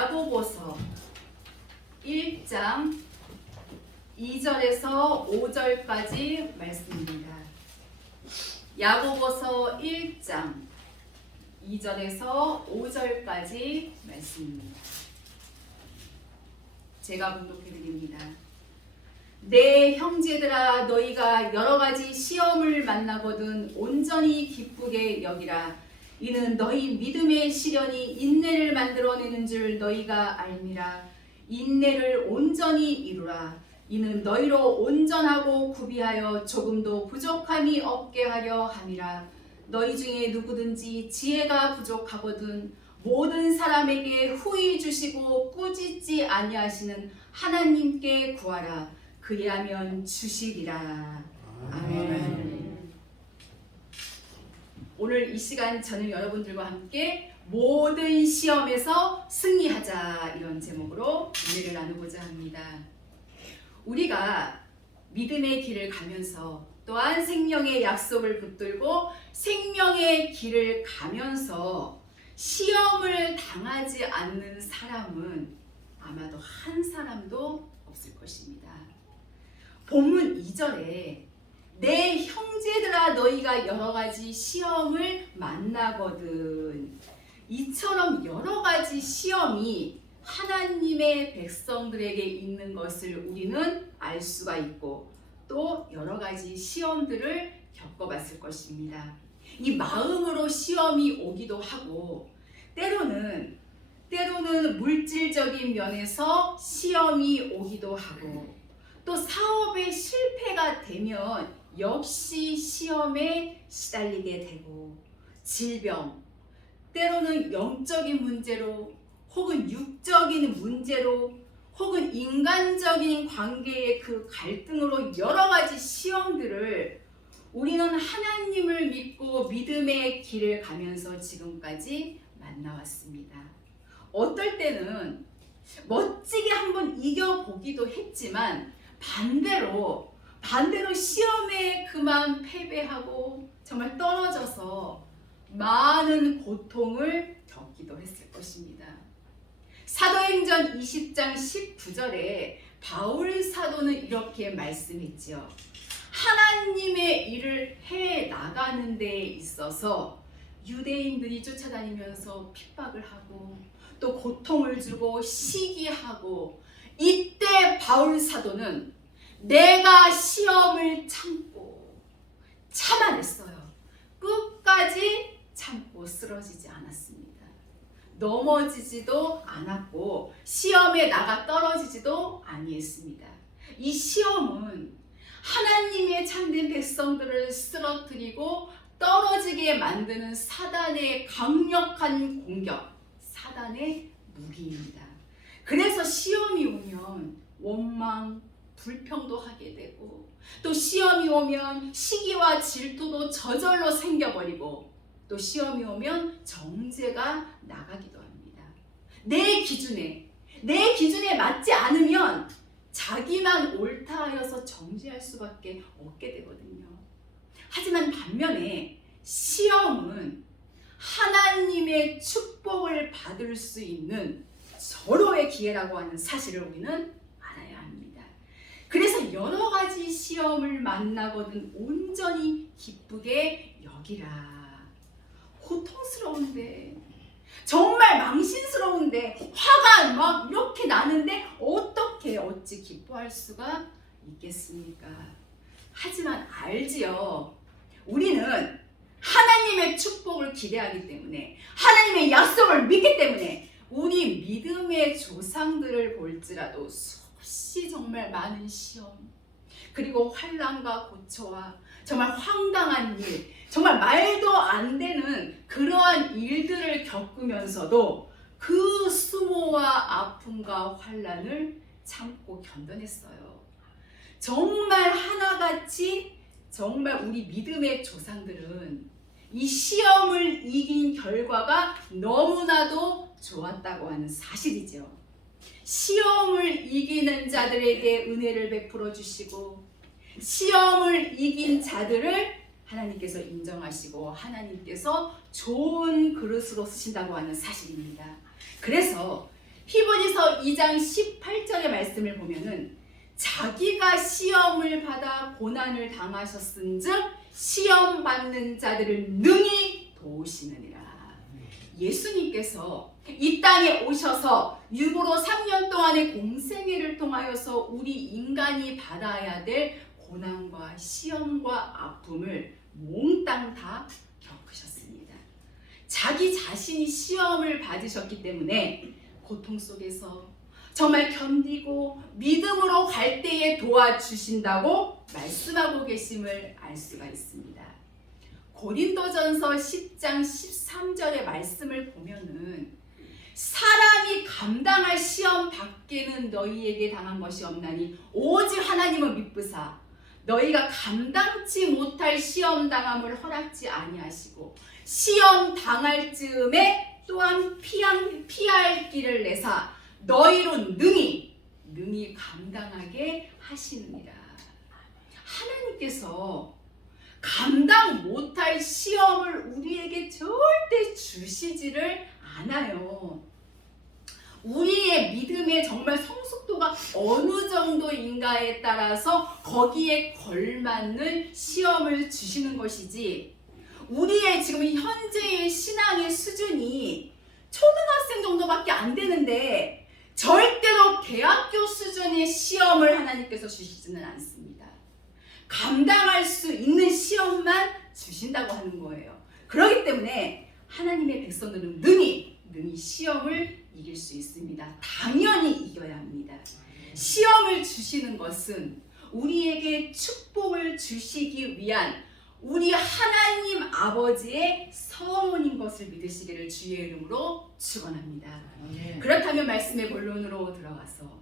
야고보서 1장 2절에서 5절까지 말씀입니다. 야고보서 1장 2절에서 5절까지 말씀입니다. 제가 봉독해 드립니다. 내 형제들아, 너희가 여러 가지 시험을 만나거든 온전히 기쁘게 여기라. 이는 너희 믿음의 시련이 인내를 만들어내는 줄 너희가 알미라. 인내를 온전히 이루라. 이는 너희로 온전하고 구비하여 조금도 부족함이 없게 하려 함이라. 너희 중에 누구든지 지혜가 부족하거든 모든 사람에게 후히 주시고 꾸짖지 아니하시는 하나님께 구하라. 그리하면 주시리라. 아멘. 오늘 이 시간 저는 여러분들과 함께 모든 시험에서 승리하자, 이런 제목으로 은혜를 나누고자 합니다. 우리가 믿음의 길을 가면서 또한 생명의 약속을 붙들고 생명의 길을 가면서 시험을 당하지 않는 사람은 아마도 한 사람도 없을 것입니다. 본문 2절에 내 형제들아, 너희가 여러 가지 시험을 만나거든, 이처럼 여러 가지 시험이 하나님의 백성들에게 있는 것을 우리는 알 수가 있고 또 여러 가지 시험들을 겪어봤을 것입니다. 이 마음으로 시험이 오기도 하고 때로는 물질적인 면에서 시험이 오기도 하고 또 사업의 실패가 되면 역시 시험에 시달리게 되고 질병, 때로는 영적인 문제로 혹은 육적인 문제로 혹은 인간적인 관계의 그 갈등으로 여러 가지 시험들을 우리는 하나님을 믿고 믿음의 길을 가면서 지금까지 만나왔습니다. 어떨 때는 멋지게 한번 이겨보기도 했지만 반대로 시험에 그만 패배하고 정말 떨어져서 많은 고통을 겪기도 했을 것입니다. 사도행전 20장 19절에 바울 사도는 이렇게 말씀했지요. 하나님의 일을 해 나가는 데 있어서 유대인들이 쫓아다니면서 핍박을 하고 또 고통을 주고 시기하고, 이때 바울 사도는 내가 시험을 참아냈어요. 끝까지 참고 쓰러지지 않았습니다. 넘어지지도 않았고 시험에 나가 떨어지지도 아니했습니다. 이 시험은 하나님의 참된 백성들을 쓰러뜨리고 떨어지게 만드는 사단의 강력한 공격, 사단의 무기입니다. 그래서 시험이 오면 원망, 불평도 하게 되고 또 시험이 오면 시기와 질투도 저절로 생겨버리고 또 시험이 오면 정죄가 나가기도 합니다. 내 기준에 맞지 않으면 자기만 옳다 하여서 정죄할 수밖에 없게 되거든요. 하지만 반면에 시험은 하나님의 축복을 받을 수 있는 절호의 기회라고 하는 사실을 우리는 알아야 합니다. 그래서 여러 가지 시험을 만나거든 온전히 기쁘게 여기라. 고통스러운데, 정말 망신스러운데, 화가 막 이렇게 나는데 어찌 기뻐할 수가 있겠습니까? 하지만 알지요. 우리는 하나님의 축복을 기대하기 때문에, 하나님의 약속을 믿기 때문에 우리 믿음의 조상들을 볼지라도 수없이 정말 많은 시험, 그리고 환난과 고초와 정말 황당한 일, 정말 말도 안 되는 그러한 일들을 겪으면서도 그 수모와 아픔과 환난을 참고 견뎌냈어요. 정말 하나같이 정말 우리 믿음의 조상들은 이 시험을 이긴 결과가 너무나도 좋았다고 하는 사실이죠. 시험을 이기는 자들에게 은혜를 베풀어 주시고 시험을 이긴 자들을 하나님께서 인정하시고 하나님께서 좋은 그릇으로 쓰신다고 하는 사실입니다. 그래서 히브리서 2장 18절의 말씀을 보면은 자기가 시험을 받아 고난을 당하셨은즉 시험 받는 자들을 능히 도우시느니라. 예수님께서 이 땅에 오셔서 육으로 3년 동안의 공생애를 통하여서 우리 인간이 받아야 될 고난과 시험과 아픔을 몽땅 다 겪으셨습니다. 자기 자신이 시험을 받으셨기 때문에 고통 속에서 정말 견디고 믿음으로 갈 때에 도와주신다고 말씀하고 계심을 알 수가 있습니다. 고린도전서 10장 13절의 말씀을 보면은 사람이 감당할 시험 밖에는 너희에게 당한 것이 없나니 오직 하나님은 미쁘사 너희가 감당치 못할 시험 당함을 허락지 아니하시고 시험 당할 즈음에 또한 피할 길을 내사 너희로 능히 감당하게 하시느니라. 하나님께서 감당 못할 시험을 우리에게 절대 주시지를 않아요. 우리의 믿음의 정말 성숙도가 어느 정도인가에 따라서 거기에 걸맞는 시험을 주시는 것이지, 우리의 지금 현재의 신앙의 수준이 초등학생 정도밖에 안 되는데 절대로 대학교 수준의 시험을 하나님께서 주시지는 않습니다. 감당할 수 있는 시험만 주신다고 하는 거예요. 그렇기 때문에 하나님의 백성들은 능히 시험을 이길 수 있습니다. 당연히 이겨야 합니다. 시험을 주시는 것은 우리에게 축복을 주시기 위한 우리 하나님 아버지의 서문인 것을 믿으시기를 주의 이름으로 축원합니다. 그렇다면 말씀의 본론으로 들어가서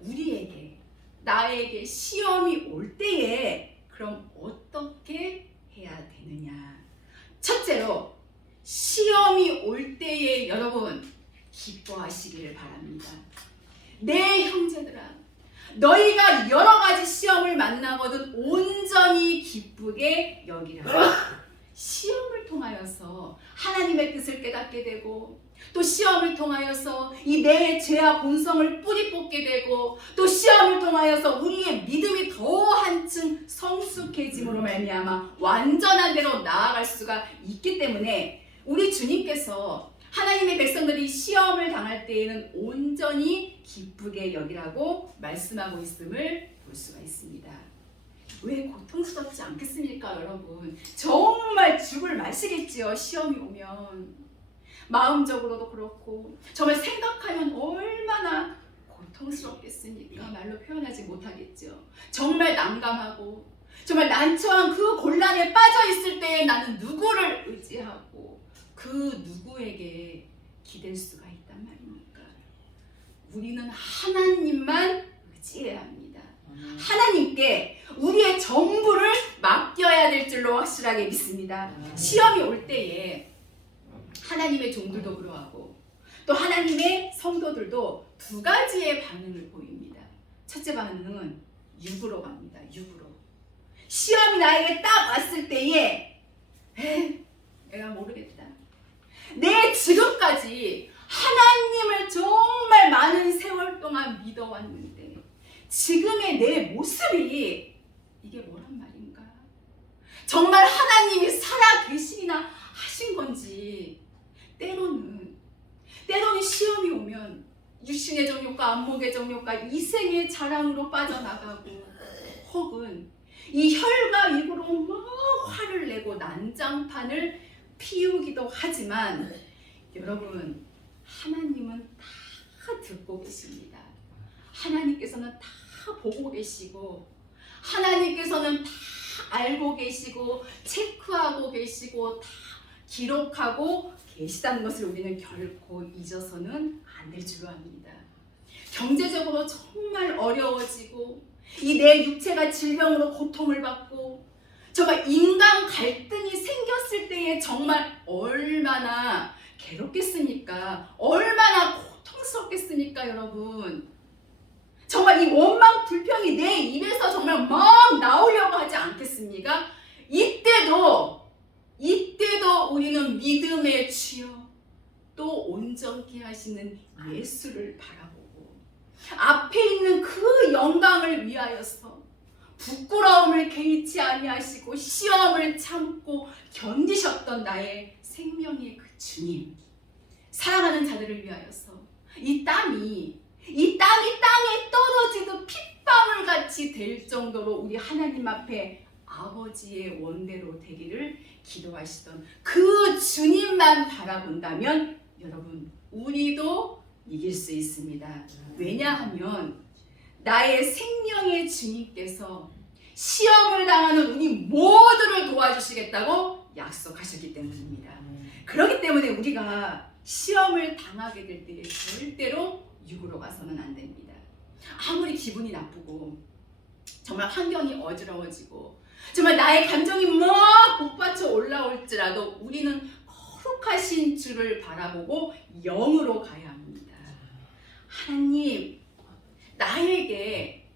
우리에게, 나에게 시험이 올 때에 그럼 어떻게 해야 되느냐? 첫째로, 시험이 올 때에 여러분 기뻐하시기를 바랍니다. 내 형제들아, 너희가 여러 가지 시험을 만나거든 온전히 기쁘게 여기라. 시험을 통하여서 하나님의 뜻을 깨닫게 되고, 또 시험을 통하여서 이 내 죄와 본성을 뿌리 뽑게 되고, 또 시험을 통하여서 우리의 믿음이 더 한층 성숙해짐으로 말미암아 완전한 대로 나아갈 수가 있기 때문에 우리 주님께서 하나님의 백성들이 시험을 당할 때에는 온전히 기쁘게 여기라고 말씀하고 있음을 볼 수가 있습니다. 왜 고통스럽지 않겠습니까, 여러분? 정말 죽을 맛이겠지요, 시험이 오면. 마음적으로도 그렇고 정말 생각하면 얼마나 고통스럽겠습니까? 말로 표현하지 못하겠죠. 정말 난감하고 정말 난처한 그 곤란에 빠져 있을 때에 나는 누구를 의지하고 그 누구에게 기댈 수가 있단 말입니까? 우리는 하나님만 의지해야 합니다. 하나님께 우리의 전부를 맡겨야 될 줄로 확실하게 믿습니다. 시험이 올 때에 하나님의 종들도 그러하고 또 하나님의 성도들도 두 가지의 반응을 보입니다. 첫째 반응은 육으로 갑니다. 육으로. 시험이 나에게 딱 왔을 때에 내가 모르겠다. 내 지금까지 하나님을 정말 많은 세월 동안 믿어왔는데 지금의 내 모습이 이게 뭐란 말인가? 정말 하나님이 살아 계시나 하신 건지, 때로는 시험이 오면 육신의 정욕과 안목의 정욕과 이생의 자랑으로 빠져나가고, 혹은 이 혈과 입으로 막 화를 내고 난장판을 피우기도 하지만, 여러분, 하나님은 다 듣고 계십니다. 하나님께서는 다 보고 계시고, 하나님께서는 다 알고 계시고 체크하고 계시고 다 기록하고 계시다는 것을 우리는 결코 잊어서는 안 될 줄로 압니다. 경제적으로 정말 어려워지고 이 내 육체가 질병으로 고통을 받고 정말 인간 갈등이 생겼을 때에 정말 얼마나 괴롭겠습니까? 얼마나 고통스럽겠습니까, 여러분? 정말 이 원망 불평이 내 입에서 정말 막 나오려고 하지 않겠습니까? 이때도 우리는 믿음의 주여, 또 온전케 하시는 예수를 바라보고 앞에 있는 그 영광을 위하여서 부끄러움을 개의치 아니하시고 시험을 참고 견디셨던 나의 생명의 그 주님, 사랑하는 자들을 위하여서 이 땀이 땅에 떨어지듯 핏방울 같이 될 정도로 우리 하나님 앞에 아버지의 원대로 되기를 기도하시던 그 주님만 바라본다면 여러분, 우리도 이길 수 있습니다. 왜냐하면 나의 생명의 주님께서 시험을 당하는 우리 모두를 도와주시겠다고 약속하셨기 때문입니다. 그렇기 때문에 우리가 시험을 당하게 될 때에 절대로 육으로 가서는 안 됩니다. 아무리 기분이 나쁘고 정말 환경이 어지러워지고 정말 나의 감정이 막 복받쳐 올라올지라도 우리는 거룩하신 주를 바라보고 영으로 가야 합니다. 하나님, 나에게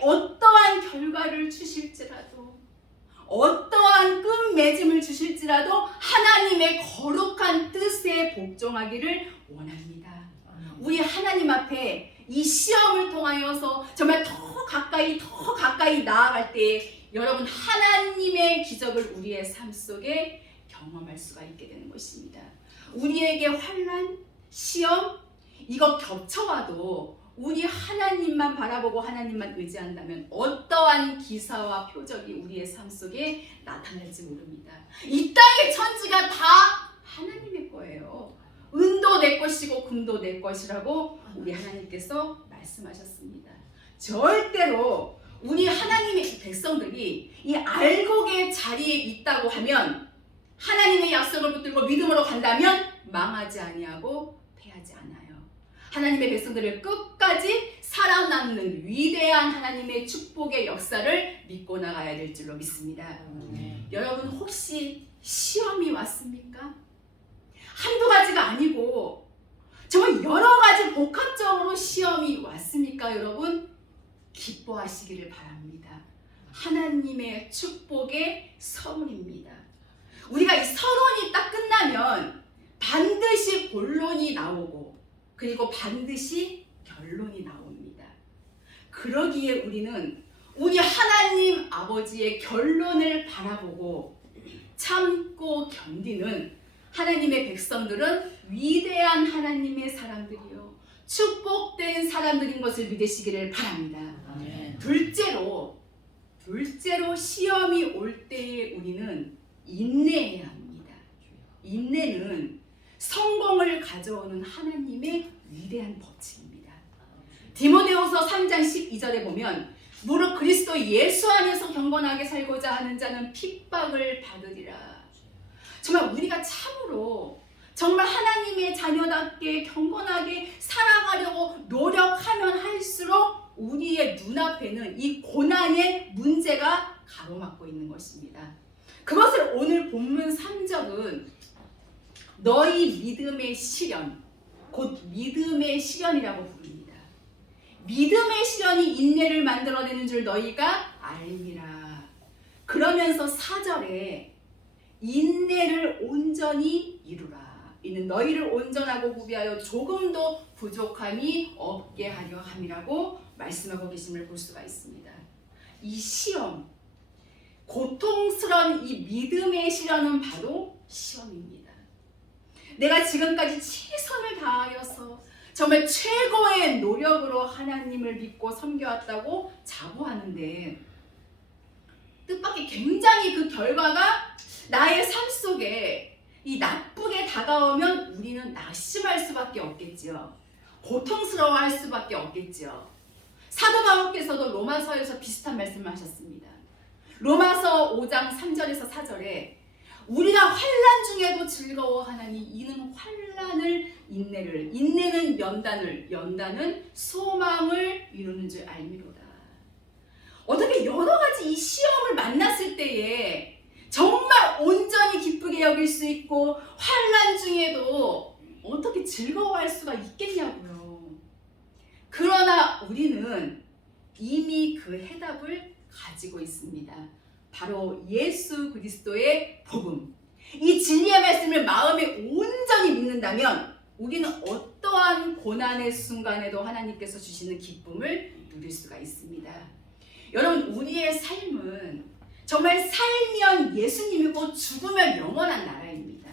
어떠한 결과를 주실지라도 어떠한 끝맺음을 주실지라도 하나님의 거룩한 뜻에 복종하기를 원합니다. 우리 하나님 앞에 이 시험을 통하여서 정말 더 가까이 나아갈 때에 여러분, 하나님의 기적을 우리의 삶 속에 경험할 수가 있게 되는 것입니다. 우리에게 환난, 시험 이거 겹쳐와도 우리 하나님만 바라보고 하나님만 의지한다면 어떠한 기사와 표적이 우리의 삶 속에 나타날지 모릅니다. 이 땅의 천지가 다 하나님의 거예요. 은도 내 것이고 금도 내 것이라고 우리 하나님께서 말씀하셨습니다. 절대로 우리 하나님의 백성들이 이 알곡의 자리에 있다고 하면, 하나님의 약속을 붙들고 믿음으로 간다면 망하지 아니하고 패하지 않아요. 하나님의 백성들을 끝까지 살아남는 위대한 하나님의 축복의 역사를 믿고 나가야 될 줄로 믿습니다. 여러분, 혹시 시험이 왔습니까? 한두 가지가 아니고 정말 여러 가지 복합적으로 시험이 왔습니까? 여러분, 기뻐하시기를 바랍니다. 하나님의 축복의 서론입니다. 우리가 이 서론이 딱 끝나면 반드시 본론이 나오고 그리고 반드시 결론이 나옵니다. 그러기에 우리는 우리 하나님 아버지의 결론을 바라보고 참고 견디는 하나님의 백성들은 위대한 하나님의 사람들이요, 축복된 사람들인 것을 믿으시기를 바랍니다. 둘째로 시험이 올 때에 우리는 인내해야 합니다. 인내는 성공을 가져오는 하나님의 위대한 법칙입니다. 디모데후서 3장 12절에 보면 무릇 그리스도 예수 안에서 경건하게 살고자 하는 자는 핍박을 받으리라. 정말 우리가 참으로 정말 하나님의 자녀답게 경건하게 살아가려고 노력하면 할수록 우리의 눈앞에는 이 고난의 문제가 가로막고 있는 것입니다. 그것을 오늘 본문 3절은 너희 믿음의 시련, 곧 믿음의 시련이라고 부릅니다. 믿음의 시련이 인내를 만들어내는 줄 너희가 알미라. 그러면서 4절에 인내를 온전히 이루라. 이는 너희를 온전하고 구비하여 조금도 부족함이 없게 하려 함이라고 말씀하고 계심을 볼 수가 있습니다. 이 시험, 고통스러운 이 믿음의 시련은 바로 시험입니다. 내가 지금까지 최선을 다하여서 정말 최고의 노력으로 하나님을 믿고 섬겨왔다고 자부하는데 뜻밖의 굉장히 그 결과가 나의 삶 속에 이 나쁘게 다가오면 우리는 낙심할 수밖에 없겠지요. 고통스러워할 수밖에 없겠지요. 사도 바울께서도 로마서에서 비슷한 말씀을 하셨습니다. 로마서 5장 3절에서 4절에 우리가 환난 중에도 즐거워하나니 이는 환난을 인내를, 인내는 연단을, 연단은 소망을 이루는 줄 알미로다. 어떻게 여러 가지 이 시험을 만났을 때에 정말 온전히 기쁘게 여길 수 있고 환난 중에도 어떻게 즐거워할 수가 있겠냐고요. 그러나 우리는 이미 그 해답을 가지고 있습니다. 바로 예수 그리스도의 복음. 이 진리의 말씀을 마음에 온전히 믿는다면 우리는 어떠한 고난의 순간에도 하나님께서 주시는 기쁨을 누릴 수가 있습니다. 여러분, 우리의 삶은 정말 살면 예수님이고 죽으면 영원한 나라입니다.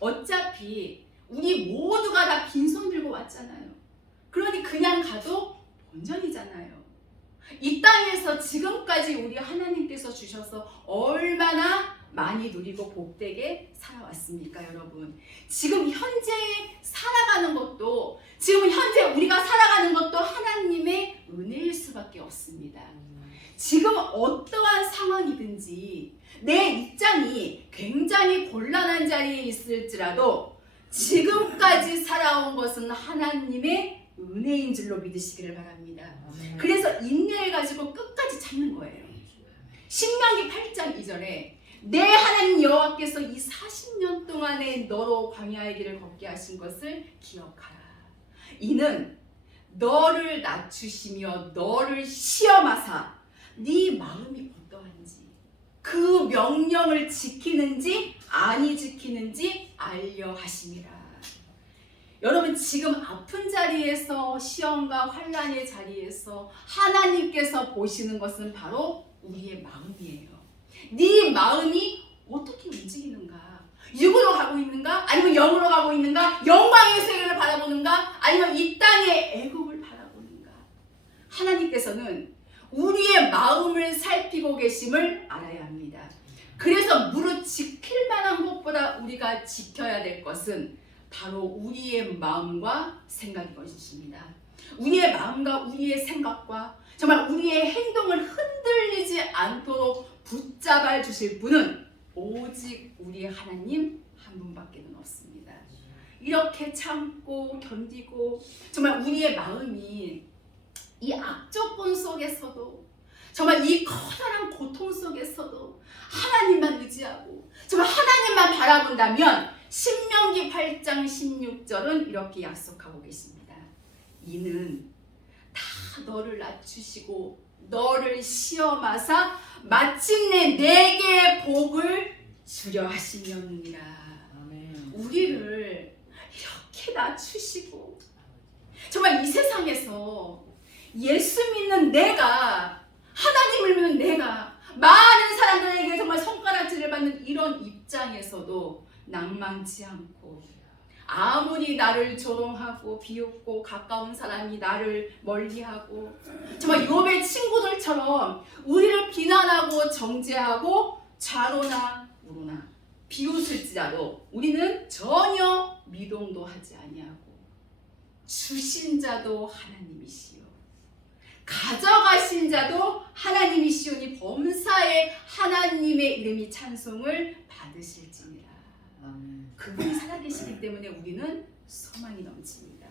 어차피 우리 모두가 다 빈손 들고 왔잖아요. 그러니 그냥 가도 본전이잖아요. 이 땅에서 지금까지 우리 하나님께서 주셔서 얼마나 많이 누리고 복되게 살아왔습니까, 여러분? 지금 현재 살아가는 것도, 지금 현재 우리가 살아가는 것도 하나님의 은혜일 수밖에 없습니다. 지금 어떠한 상황이든지 내 입장이 굉장히 곤란한 자리에 있을지라도 지금까지 살아온 것은 하나님의 은혜인 줄로 믿으시기를 바랍니다. 그래서 인내를 가지고 끝까지 참는 거예요. 신명기 8장 2절에 내 하나님 여호와께서 이 40년 동안에 너로 광야의 길을 걷게 하신 것을 기억하라. 이는 너를 낮추시며 너를 시험하사 네 마음이 어떠한지 그 명령을 지키는지 아니 지키는지 알려 하심이라. 여러분, 지금 아픈 자리에서 시험과 환난의 자리에서 하나님께서 보시는 것은 바로 우리의 마음이에요. 네 마음이 어떻게 움직이는가? 육으로 가고 있는가? 아니면 영으로 가고 있는가? 영광의 세계를 바라보는가? 아니면 이 땅의 애굽을 바라보는가? 하나님께서는 우리의 마음을 살피고 계심을 알아야 합니다. 그래서 무릇 지킬 만한 것보다 우리가 지켜야 될 것은 바로 우리의 마음과 생각인 것입니다. 우리의 마음과 우리의 생각과 정말 우리의 행동을 흔들리지 않도록 붙잡아 주실 분은 오직 우리 하나님 한 분밖에 없습니다. 이렇게 참고 견디고 정말 우리의 마음이 이 악조건 속에서도 정말 이 커다란 고통 속에서도 하나님만 의지하고 정말 하나님만 바라본다면 신명기 8장 16절은 이렇게 약속하고 계십니다. 이는 다 너를 낮추시고 너를 시험하사 마침내 내게 복을 주려 하시려느니라. 우리를 이렇게 낮추시고 정말 이 세상에서 예수 믿는 내가, 하나님을 믿는 내가 많은 사람들에게 정말 손가락질을 받는 이런 입장에서도 낭만치 않고 아무리 나를 조롱하고 비웃고 가까운 사람이 나를 멀리하고 정말 욥의 친구들처럼 우리를 비난하고 정죄하고 좌로나 우로나 비웃을지라도 우리는 전혀 미동도 하지 아니하고 주신 자도 하나님이시오 가져가신 자도 하나님이시오니 범사에 하나님의 이름이 찬송을 받으실지니라. 그분이 살아계시기 때문에 우리는 소망이 넘칩니다.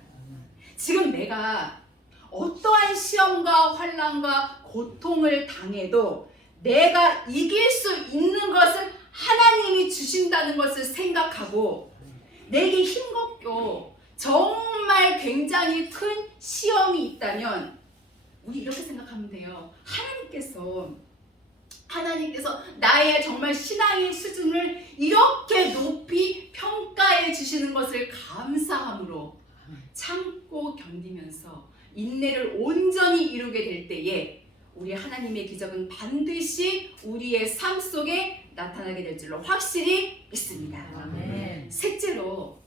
지금 내가 어떠한 시험과 환난과 고통을 당해도 내가 이길 수 있는 것을 하나님이 주신다는 것을 생각하고 내게 힘겹고 정말 굉장히 큰 시험이 있다면 우리 이렇게 생각하면 돼요. 하나님께서 나의 정말 신앙의 수준을 이렇게 높이 평가해 주시는 것을 감사함으로 참고 견디면서 인내를 온전히 이루게 될 때에 우리 하나님의 기적은 반드시 우리의 삶 속에 나타나게 될 줄로 확실히 믿습니다. 아멘. 셋째로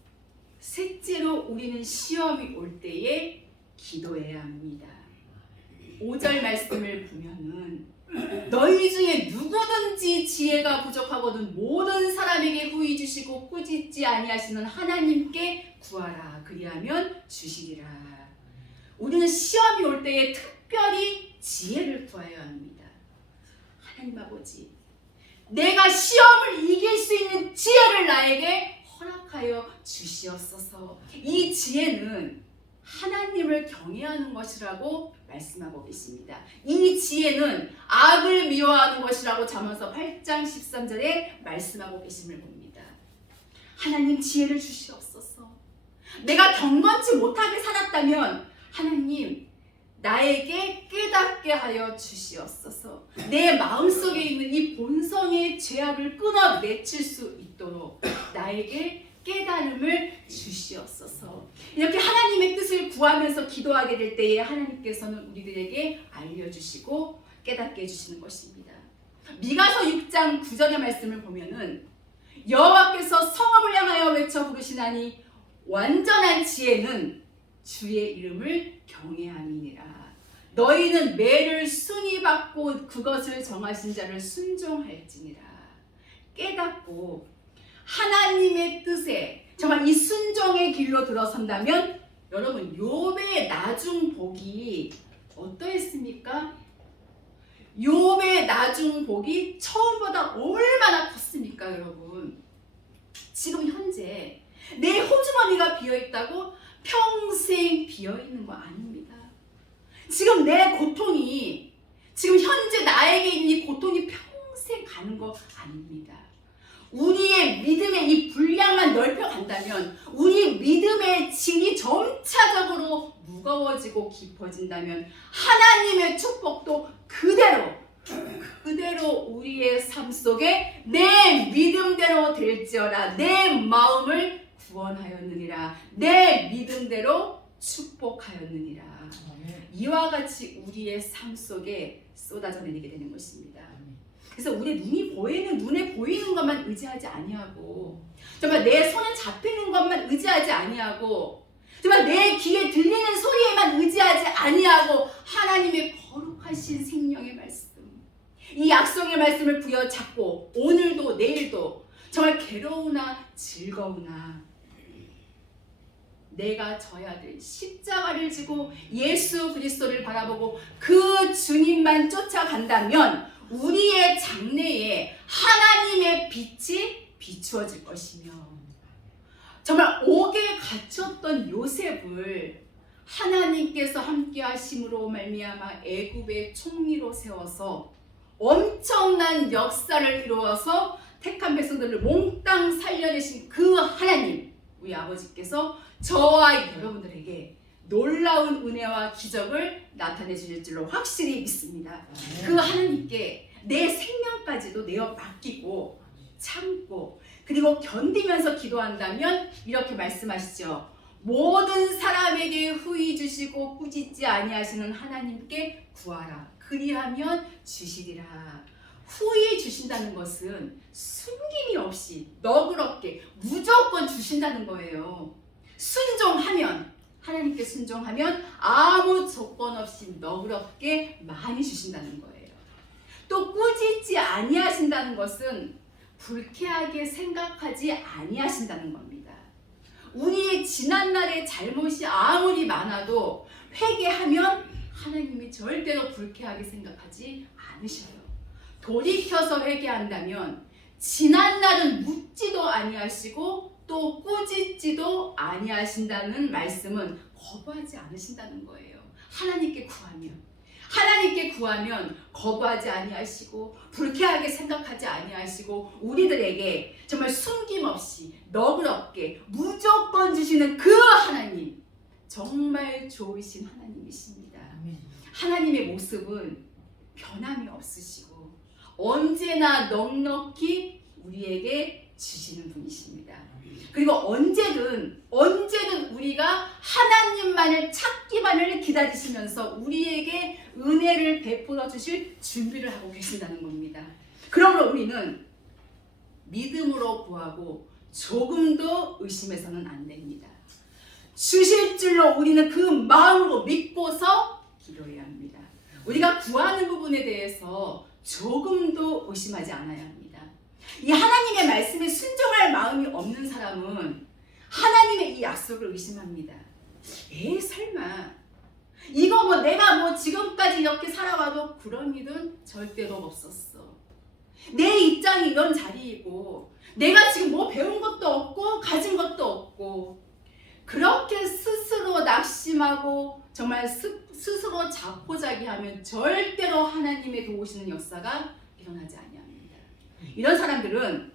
우리는 시험이 올 때에 기도해야 합니다. 5절 말씀을 보면은 너희 중에 누구든지 지혜가 부족하거든 모든 사람에게 후히 주시고 꾸짖지 아니하시는 하나님께 구하라 그리하면 주시리라. 우리는 시험이 올 때에 특별히 지혜를 구해야 합니다. 하나님 아버지, 내가 시험을 이길 수 있는 지혜를 나에게 허락하여 주시옵소서. 이 지혜는 하나님을 경외하는 것이라고 말씀하고 계십니다. 이 지혜는 악을 미워하는 것이라고 잠언서 8장 13절에 말씀하고 계심을 봅니다. 하나님 지혜를 주시옵소서. 내가 경건치 못하게 살았다면 하나님 나에게 깨닫게 하여 주시옵소서. 내 마음속에 있는 이 본성의 죄악을 끊어내칠 수 있도록 나에게 깨달음을 주시옵소서. 이렇게 하나님의 뜻을 구하면서 기도하게 될 때에 하나님께서는 우리들에게 알려주시고 깨닫게 해주시는 것입니다. 미가서 6장 9절의 말씀을 보면은 여호와께서 성읍을 향하여 외쳐 부르시나니 완전한 지혜는 주의 이름을 경외함이니라. 너희는 매를 순히 받고 그것을 정하신 자를 순종할지니라. 깨닫고 하나님의 뜻에 정말 이 순종의 길로 들어선다면 여러분 욥의 나중 복이 어떠했습니까? 욥의 나중 복이 처음보다 얼마나 컸습니까, 여러분? 지금 현재 내 호주머니가 비어있다고 평생 비어있는 거 아닙니다. 지금 내 고통이, 지금 현재 나에게 있는 이 고통이 평생 가는 거 아닙니다. 우리의 믿음의 이 분량만 넓혀간다면, 우리 믿음의 질이 점차적으로 무거워지고 깊어진다면 하나님의 축복도 그대로 우리의 삶 속에 내 믿음대로 될지어다. 내 마음을 구원하였느니라. 내 믿음대로 축복하였느니라. 이와 같이 우리의 삶 속에 쏟아져 내리게 되는 것입니다. 그래서 우리 눈에 보이는 것만 의지하지 아니하고, 정말 내 손에 잡히는 것만 의지하지 아니하고, 정말 내 귀에 들리는 소리에만 의지하지 아니하고 하나님의 거룩하신 생명의 말씀, 이 약속의 말씀을 부여잡고 오늘도 내일도 정말 괴로우나 즐거우나 내가 져야 될 십자가를 지고 예수 그리스도를 바라보고 그 주님만 쫓아간다면 우리의 장래에 하나님의 빛이 비추어질 것이며, 정말 옥에 갇혔던 요셉을 하나님께서 함께 하심으로 말미암아 애굽의 총리로 세워서 엄청난 역사를 이루어서 택한 백성들을 몽땅 살려내신 그 하나님, 우리 아버지께서 저와 여러분들에게 놀라운 은혜와 기적을 나타내 주실 줄로 확실히 믿습니다. 그 하나님께 내 생명까지도 내어 맡기고 참고 그리고 견디면서 기도한다면 이렇게 말씀하시죠. 모든 사람에게 후히 주시고 꾸짖지 아니하시는 하나님께 구하라. 그리하면 주시리라. 후히 주신다는 것은 숨김이 없이 너그럽게 무조건 주신다는 거예요. 순종하면, 하나님께 순종하면 아무 조건 없이 너그럽게 많이 주신다는 거예요. 또 꾸짖지 아니하신다는 것은 불쾌하게 생각하지 아니하신다는 겁니다. 우리의 지난날의 잘못이 아무리 많아도 회개하면 하나님이 절대로 불쾌하게 생각하지 않으셔요. 돌이켜서 회개한다면 지난날은 묻지도 아니하시고 또 꾸짖지도 아니하신다는 말씀은 거부하지 않으신다는 거예요. 하나님께 구하면 거부하지 아니하시고 불쾌하게 생각하지 아니하시고 우리들에게 정말 숨김없이 너그럽게 무조건 주시는 그 하나님, 정말 좋으신 하나님이십니다. 하나님의 모습은 변함이 없으시고 언제나 넉넉히 우리에게 주시는 분이십니다. 그리고 언제든 우리가 하나님만을 찾기만을 기다리시면서 우리에게 은혜를 베풀어 주실 준비를 하고 계신다는 겁니다. 그러므로 우리는 믿음으로 구하고 조금도 의심해서는 안 됩니다. 주실 줄로 우리는 그 마음으로 믿고서 기도해야 합니다. 우리가 구하는 부분에 대해서 조금도 의심하지 않아야 합니다. 이 하나님의 말씀에 순종할 마음이 없는 사람은 하나님의 이 약속을 의심합니다. 설마 이거 내가 지금까지 이렇게 살아와도 그런 일은 절대로 없었어. 내 입장이 이런 자리이고 내가 지금 배운 것도 없고 가진 것도 없고, 그렇게 스스로 낙심하고 정말 스스로 자포자기하면 절대로 하나님의 도우시는 역사가 일어나지 아니합니다. 이런 사람들은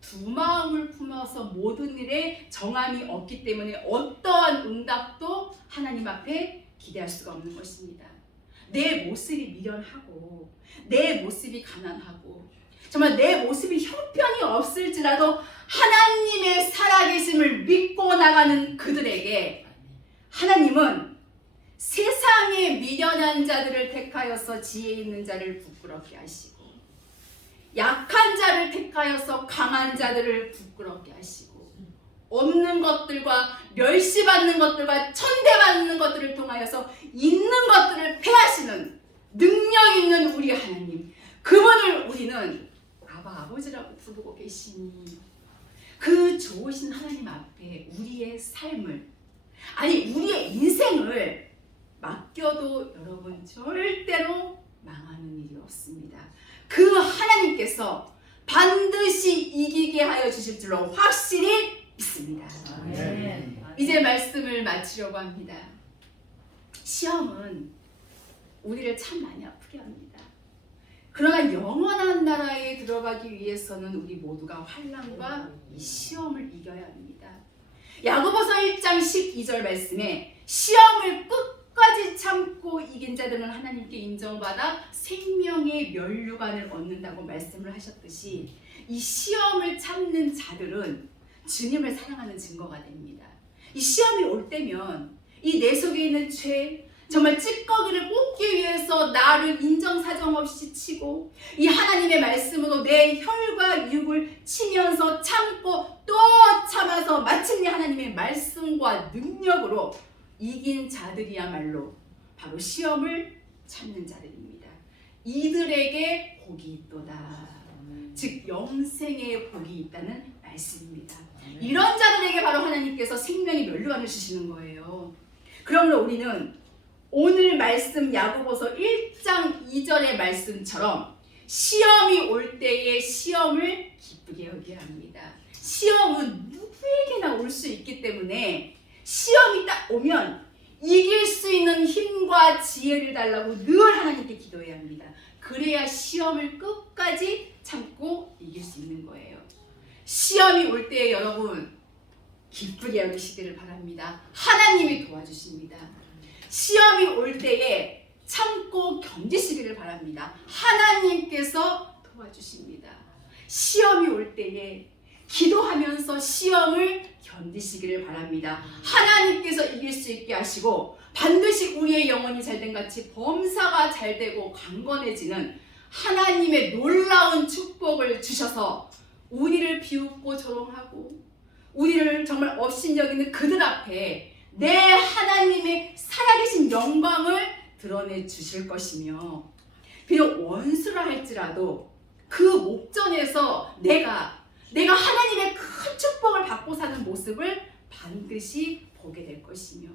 두 마음을 품어서 모든 일에 정함이 없기 때문에 어떠한 응답도 하나님 앞에 기대할 수가 없는 것입니다. 내 모습이 미련하고 내 모습이 가난하고 정말 내 모습이 형편이 없을지라도 하나님의 살아계심을 믿고 나가는 그들에게 하나님은 세상의 미련한 자들을 택하여서 지혜 있는 자를 부끄럽게 하시고 약한 자를 택하여서 강한 자들을 부끄럽게 하시고 없는 것들과 멸시받는 것들과 천대받는 것들을 통하여서 있는 것들을 패하시는 능력 있는 우리 하나님, 그분을 우리는 아버지라고 부르고 계시니 그 좋으신 하나님 앞에 우리의 삶을, 아니 우리의 인생을 맡겨도 여러분 절대로 망하는 일이 없습니다. 그 하나님께서 반드시 이기게 하여 주실 줄로 확실히 믿습니다. 아멘. 이제 말씀을 마치려고 합니다. 시험은 우리를 참 많이 아프게 합니다. 그러나 영원한 나라에 들어가기 위해서는 우리 모두가 환난과 이 시험을 이겨야 합니다. 야고보서 1장 12절 말씀에 시험을 끝까지 참고 이긴 자들은 하나님께 인정받아 생명의 면류관을 얻는다고 말씀을 하셨듯이 이 시험을 참는 자들은 주님을 사랑하는 증거가 됩니다. 이 시험이 올 때면 이 내 속에 있는 죄, 정말 찌꺼기를 뽑기 위해서 나를 인정사정 없이 치고 이 하나님의 말씀으로 내 혈과 육을 치면서 참고 또 참아서 마침내 하나님의 말씀과 능력으로 이긴 자들이야말로 바로 시험을 참는 자들입니다. 이들에게 복이 있도다. 즉 영생의 복이 있다는 말씀입니다. 이런 자들에게 바로 하나님께서 생명의 면류관을 주시는 거예요. 그러므로 우리는 오늘 말씀 야고보서 1장 2절의 말씀처럼 시험이 올 때에 시험을 기쁘게 여겨야 합니다. 시험은 누구에게나 올 수 있기 때문에 시험이 딱 오면 이길 수 있는 힘과 지혜를 달라고 늘 하나님께 기도해야 합니다. 그래야 시험을 끝까지 참고 이길 수 있는 거예요. 시험이 올 때에 여러분 기쁘게 여기시기를 바랍니다. 하나님이 도와주십니다. 시험이 올 때에 참고 견디시기를 바랍니다. 하나님께서 도와주십니다. 시험이 올 때에 기도하면서 시험을 견디시기를 바랍니다. 하나님께서 이길 수 있게 하시고 반드시 우리의 영혼이 잘된 같이 범사가 잘되고 강건해지는 하나님의 놀라운 축복을 주셔서 우리를 비웃고 조롱하고 우리를 정말 업신여기는 그들 앞에 내 하나님의 살아계신 영광을 드러내 주실 것이며 비록 원수라 할지라도 그 목전에서 내가 하나님의 큰 축복을 받고 사는 모습을 반드시 보게 될 것이며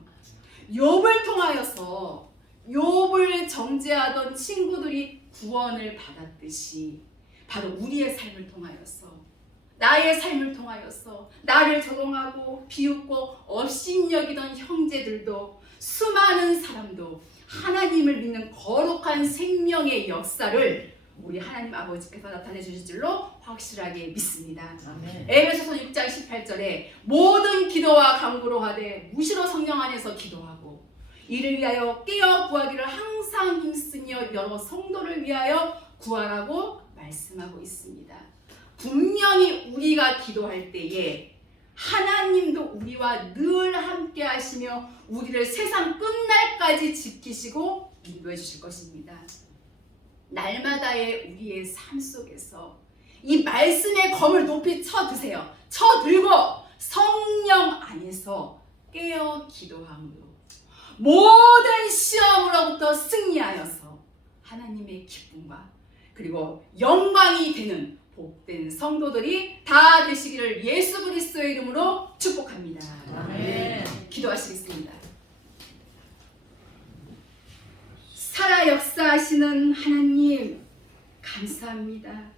욥을 통하여서 욥을 정죄하던 친구들이 구원을 받았듯이 바로 우리의 삶을 통하여서 나의 삶을 통하여서 나를 조롱하고 비웃고 업신여기던 형제들도 수많은 사람도 하나님을 믿는 거룩한 생명의 역사를 우리 하나님 아버지께서 나타내 주실 줄로 확실하게 믿습니다. 에베소서 6장 18절에 모든 기도와 간구로 하되 무시로 성령 안에서 기도하고 이를 위하여 깨어 구하기를 항상 힘쓰며 여러 성도를 위하여 구하라고 말씀하고 있습니다. 분명히 우리가 기도할 때에 하나님도 우리와 늘 함께 하시며 우리를 세상 끝날까지 지키시고 인도해 주실 것입니다. 날마다의 우리의 삶 속에서 이 말씀의 검을 높이 쳐드세요. 쳐들고 성령 안에서 깨어 기도함으로 모든 시험으로부터 승리하여서 하나님의 기쁨과 그리고 영광이 되는 복된 성도들이 다 되시기를 예수 그리스도의 이름으로 축복합니다. 아멘. 기도하시겠습니다. 살아 역사하시는 하나님 감사합니다.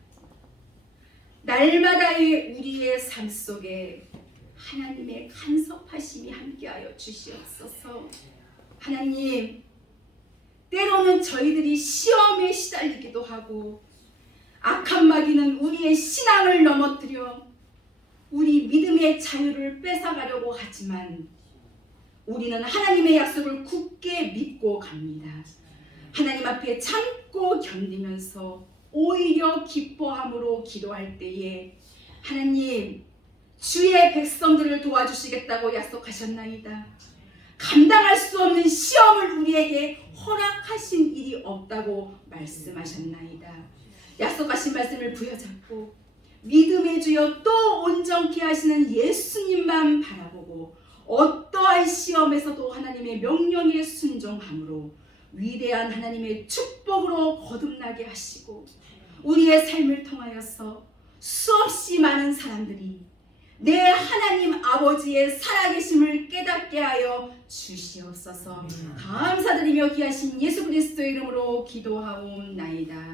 날마다의 우리의 삶 속에 하나님의 간섭하심이 함께하여 주시옵소서. 하나님, 때로는 저희들이 시험에 시달리기도 하고 악한 마귀는 우리의 신앙을 넘어뜨려 우리 믿음의 자유를 뺏어가려고 하지만 우리는 하나님의 약속을 굳게 믿고 갑니다. 하나님 앞에 참고 견디면서 오히려 기뻐함으로 기도할 때에 하나님 주의 백성들을 도와주시겠다고 약속하셨나이다. 감당할 수 없는 시험을 우리에게 허락하신 일이 없다고 말씀하셨나이다. 약속하신 말씀을 부여잡고 믿음의 주여 또 온전케 하시는 예수님만 바라보고 어떠한 시험에서도 하나님의 명령에 순종함으로 위대한 하나님의 축복으로 거듭나게 하시고 우리의 삶을 통하여서 수없이 많은 사람들이 내 하나님 아버지의 살아계심을 깨닫게 하여 주시옵소서. 감사드리며 귀하신 예수 그리스도의 이름으로 기도하옵나이다.